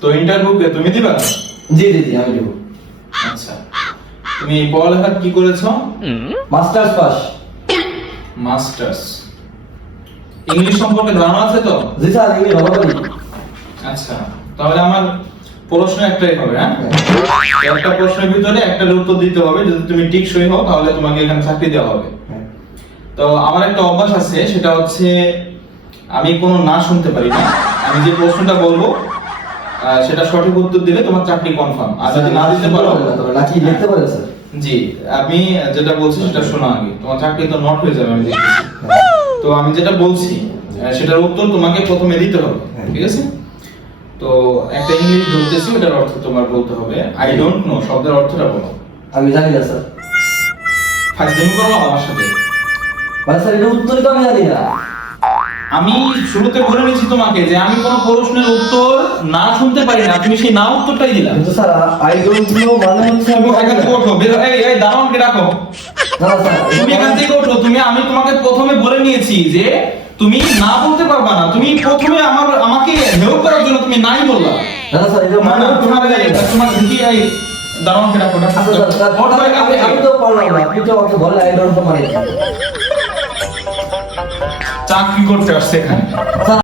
তো ইন্টারভিউ কে তুমি দিবা? জি জি জি আমি দেব। আচ্ছা, তুমি পড়ালেখা কি করেছো? Masters pass. মাস্টার্স। ইংলিশ সম্পর্কে ধারণা আছে তো? জি স্যার ইংলিশ ভালো পারি। আচ্ছা, তাহলে আমার প্রশ্ন একটাই হবে, হ্যাঁ? একটা প্রশ্নের ভিতরে একটা উত্তর দিতে হবে। যদি তুমি টিকসই হও তাহলে তোমাকে এখানে চাকরি দেওয়া হবে। তো আমার একটা অভ্যাস আছে, সেটা হচ্ছে আমি কোনো না শুনতে পারি না। আমি যে প্রশ্নটা বলবো সেটা সঠিক উত্তর দিলে তোমার চাকরি কনফার্ম। আর যদি না দিতে পারো তবে নাকি লিখতে পারেন স্যার? জি, আমি যেটা বলছি সেটা শোনো আগে, তোমার চাকরি তো নট হয়ে যাবে আমি দেখতেছি। তো আমি যেটা বলছি সেটার উত্তর তোমাকে প্রথমে দিতে হবে, ঠিক আছে? তো একটা ইংলিশ বলতেছি, ওটার অর্থ তোমার বলতে হবে। আই ডোন্ট নো শব্দের অর্থটা বলো। আমি জানি না স্যার। ফাজলামি করো আমার সাথে। মানে স্যার এটা উত্তরই তো আমি জানি না। আমি শুরুতে বলে নিয়েছি তোমাকে যে আমি কোনো প্রশ্নের উত্তর না শুনতে পারি না, তুমি সেই না উত্তরটাই দিলা। কিন্তু স্যার আই ডোন্ট নো মানে হচ্ছে আমি তুমি এখান থেকে ওঠো, এই দারোয়ানকে ডাকো। না না স্যার তুমি এখান থেকে ওঠো। আমি তোমাকে প্রথমে বলে নিয়েছি যে তুমি না বলতে পারবা না। তুমি প্রথমে আমাকে হেল্প করার জন্য তুমি নাই বললা। না না স্যার এটা না মানে না, তোমার কি এই দারোয়ানকে ডাকো। আচ্ছা স্যার ওঠো এখান থেকে। আমি তো পারলাম না, আপনি তো আমাকে বলেন আই ডোন্ট নো মানে কি। চাকরি করতে আসছে এখানে।